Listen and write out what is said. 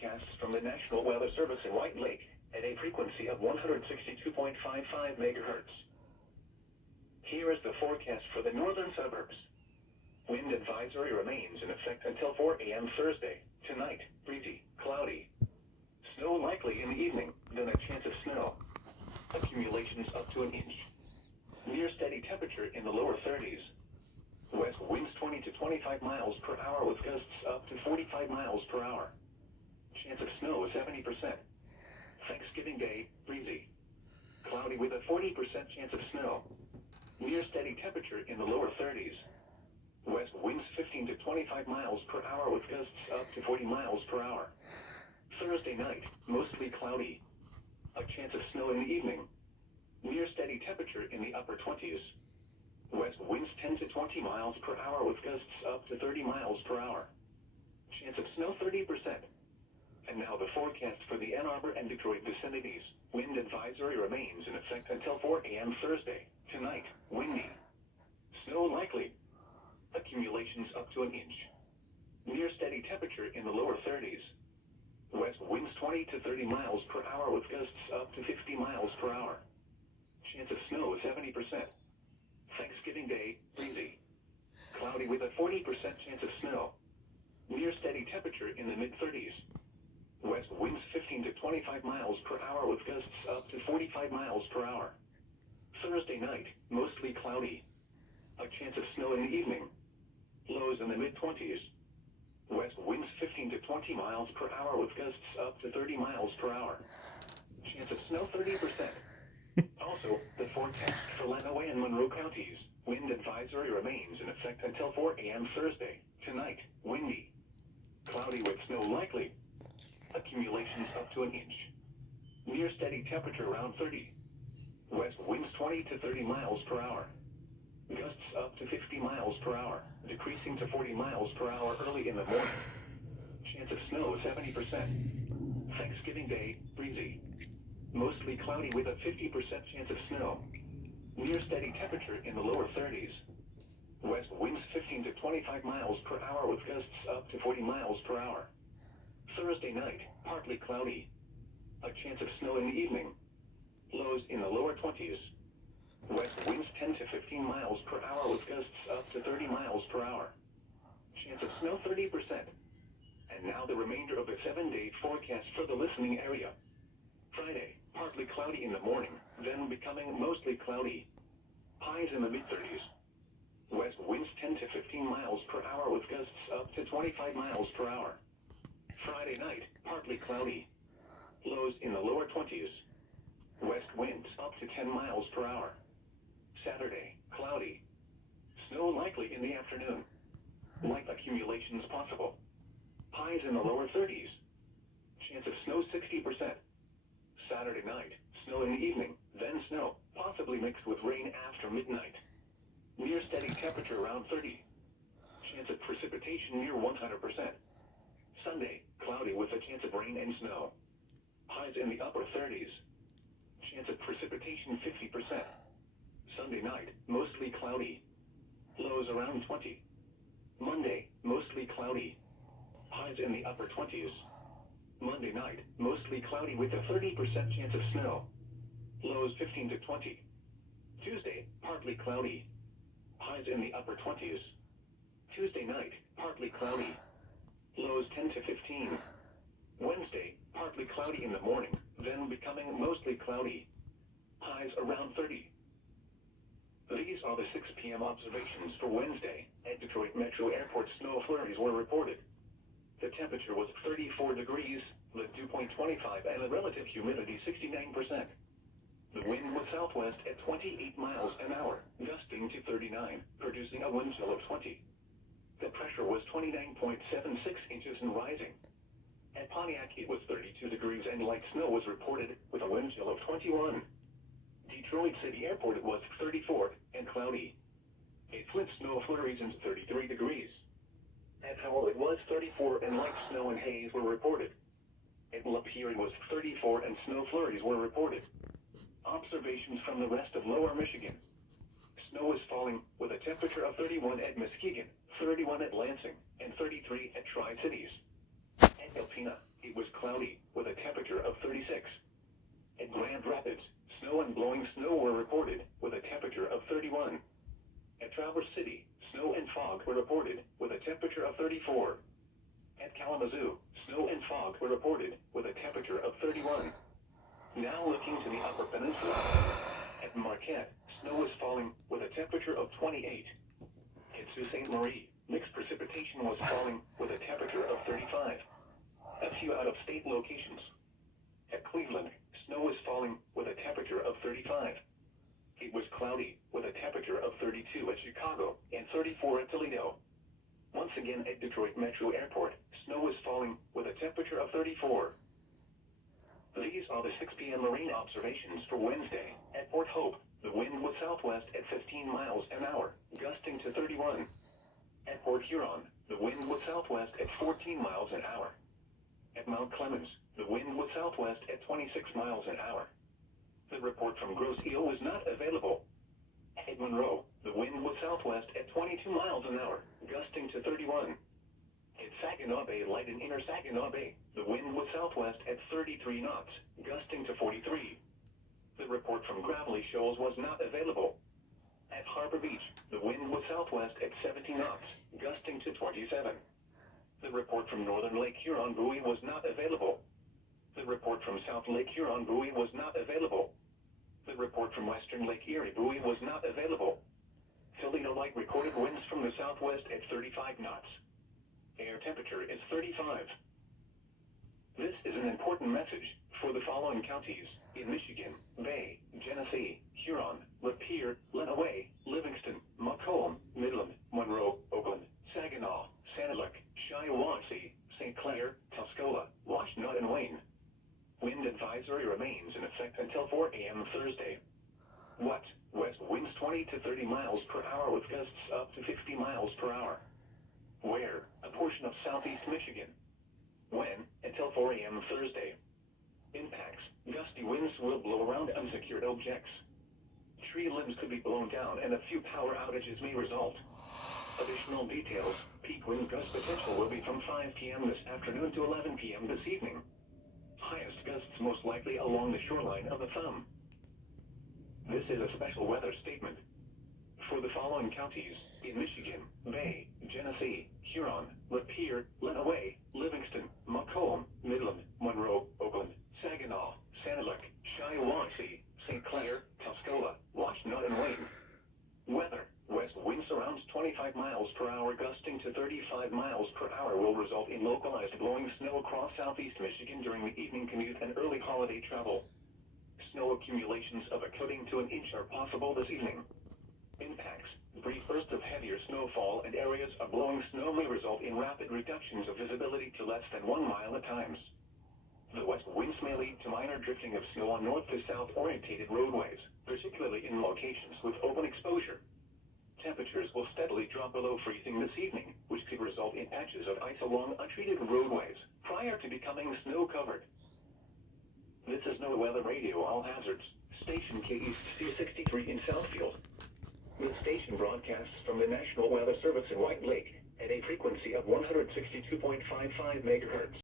broadcasts from the National Weather Service in White Lake at a frequency of 162.55 megahertz. Here is the forecast for the northern suburbs. Wind advisory remains in effect until 4 a.m. Thursday. Tonight, breezy, cloudy. Snow likely in the evening, then a chance of snow. Accumulations up to an inch. Near steady temperature in the lower 30s. West winds 20 to 25 miles per hour with gusts up to 45 miles per hour. Chance of snow 70%. Thanksgiving Day, breezy. Cloudy with a 40% chance of snow. Near steady temperature in the lower 30s. West winds 15 to 25 miles per hour with gusts up to 40 miles per hour. Thursday night, mostly cloudy. A chance of snow in the evening. Near steady temperature in the upper 20s. West winds 10 to 20 miles per hour with gusts up to 30 miles per hour. Chance of snow 30%. And now the forecast for the Ann Arbor and Detroit vicinities. Wind advisory remains in effect until 4 a.m. Thursday. Tonight, windy. Snow likely. Accumulations up to an inch. Near steady temperature in the lower 30s. West winds 20 to 30 miles per hour with gusts up to 50 miles per hour. Chance of snow 70%. Thanksgiving Day, breezy. Cloudy with a 40% chance of snow. Near steady temperature in the mid-30s. West winds 15 to 25 miles per hour with gusts up to 45 miles per hour. Thursday night, mostly cloudy. A chance of snow in the evening. Lows in the mid-20s. West winds 15 to 20 miles per hour with gusts up to 30 miles per hour. Chance of snow 30%. Also, the forecast for Lenawee and Monroe counties. Wind advisory remains in effect until 4 a.m. Thursday. Tonight, windy. Cloudy with snow likely. Accumulations up to an inch. Near steady temperature around 30. West winds 20 to 30 miles per hour. Gusts up to 50 miles per hour, decreasing to 40 miles per hour early in the morning. Chance of snow 70%. Thanksgiving Day, breezy. Mostly cloudy with a 50% chance of snow. Near steady temperature in the lower 30s. West winds 15 to 25 miles per hour with gusts up to 40 miles per hour. Thursday night, partly cloudy. A chance of snow in the evening. Lows in the lower 20s. West winds 10 to 15 miles per hour with gusts up to 30 miles per hour. Chance of snow 30%. And now the remainder of the 7-day forecast for the listening area. Friday, partly cloudy in the morning, then becoming mostly cloudy. Highs in the mid-30s. West winds 10 to 15 miles per hour with gusts up to 25 miles per hour. Friday night, partly cloudy. Lows in the lower 20s. West winds up to 10 miles per hour. Saturday, cloudy. Snow likely in the afternoon. Light accumulations possible. Highs in the lower 30s. Chance of snow 60%. Saturday night, snow in the evening, then snow, possibly mixed with rain after midnight. Near steady temperature around 30. Chance of precipitation near 100%. Sunday, cloudy with a chance of rain and snow. Highs in the upper 30s. Chance of precipitation 50%. Sunday night, mostly cloudy. Lows around 20. Monday, mostly cloudy. Highs in the upper 20s. Monday night, mostly cloudy with a 30% chance of snow. Lows 15 to 20. Tuesday, partly cloudy. Highs in the upper 20s. Tuesday night, partly cloudy. Lows 10 to 15. Wednesday, partly cloudy in the morning, then becoming mostly cloudy. Highs around 30. These are the 6 p.m. observations for Wednesday. At Detroit Metro Airport, snow flurries were reported. The temperature was 34 degrees, the dew point 25, and the relative humidity 69%. The wind was southwest at 28 miles an hour, gusting to 39, producing a wind chill of 20. The pressure was 29.76 inches and rising. At Pontiac, it was 32 degrees and light snow was reported with a wind chill of 21. Detroit City Airport, it was 34 and cloudy. At Flint, snow flurries into 33 degrees. At Howell, it was 34 and light snow and haze were reported. At Lapeer, it was 34 and snow flurries were reported. Observations from the rest of lower Michigan. Snow is falling with a temperature of 31 at Muskegon, 31 at Lansing, and 33 at Tri-Cities. At Alpena, it was cloudy, with a temperature of 36. At Grand Rapids, snow and blowing snow were reported, with a temperature of 31. At Traverse City, snow and fog were reported, with a temperature of 34. At Kalamazoo, snow and fog were reported, with a temperature of 31. Now looking to the Upper Peninsula. At Marquette, snow is falling, with a temperature of 28. At Sault Ste. Marie, mixed precipitation was falling, with a temperature of 35. A few out-of-state locations. At Cleveland, snow is falling, with a temperature of 35. It was cloudy, with a temperature of 32 at Chicago, and 34 at Toledo. Once again at Detroit Metro Airport, snow is falling, with a temperature of 34. These are the 6 p.m. marine observations for Wednesday. At Port Hope, the wind was southwest at 15 miles an hour, gusting to 31. At Port Huron, the wind was southwest at 14 miles an hour. At Mount Clemens, the wind was southwest at 26 miles an hour. The report from Grosse Ile was not available. At Monroe, the wind was southwest at 22 miles an hour, gusting to 31. At Saginaw Bay Light and Inner Saginaw Bay, the wind was southwest at 33 knots, gusting to 43. The report from Gravelly Shoals was not available. At Harbor Beach, the wind was southwest at 70 knots, gusting to 27. The report from Northern Lake Huron buoy was not available. The report from South Lake Huron buoy was not available. The report from Western Lake Erie buoy was not available. Toledo Light recorded winds from the southwest at 35 knots. Air temperature is 35. This is an important message for the following counties in Michigan: Bay, Genesee, Huron, Lapeer, Lenawee, Livingston, Macomb, Midland, Monroe, Oakland, Saginaw, Sanilac, Shiawassee, St. Clair, Tuscola, Washtenaw, and Wayne. Wind advisory remains in effect until 4 a.m. Thursday. What? West winds 20 to 30 miles per hour with gusts up to 50 miles per hour. Where? A portion of southeast Michigan. When? Until 4 a.m. Thursday. Impacts. Gusty winds will blow around unsecured objects. Tree limbs could be blown down and a few power outages may result. Additional details. Peak wind gust potential will be from 5 p.m. this afternoon to 11 p.m. this evening. Highest gusts most likely along the shoreline of the Thumb. This is a special weather statement for the following counties in Michigan: Bay, Genesee, Huron, Lapeer, Lenawee, Livingston, Macomb, Midland, Monroe, Oakland, Saginaw, Sanilac, Shiawassee, St. Clair, Tuscola, Washtenaw, and Wayne. Weather. West winds around 25 miles per hour gusting to 35 miles per hour will result in localized blowing snow across southeast Michigan during the evening commute and early holiday travel. Snow accumulations of a coating to an inch are possible this evening. Impacts. Brief bursts of heavier snowfall and areas of blowing snow may result in rapid reductions of visibility to less than 1 mile at times. The west winds may lead to minor drifting of snow on north to south orientated roadways, particularly in locations with open exposure. Temperatures will steadily drop below freezing this evening, which could result in patches of ice along untreated roadways prior to becoming snow-covered. This is No Weather Radio All Hazards, station Kec63 in Southfield. The station broadcasts from the National Weather Service in White Lake at a frequency of 162.55 megahertz.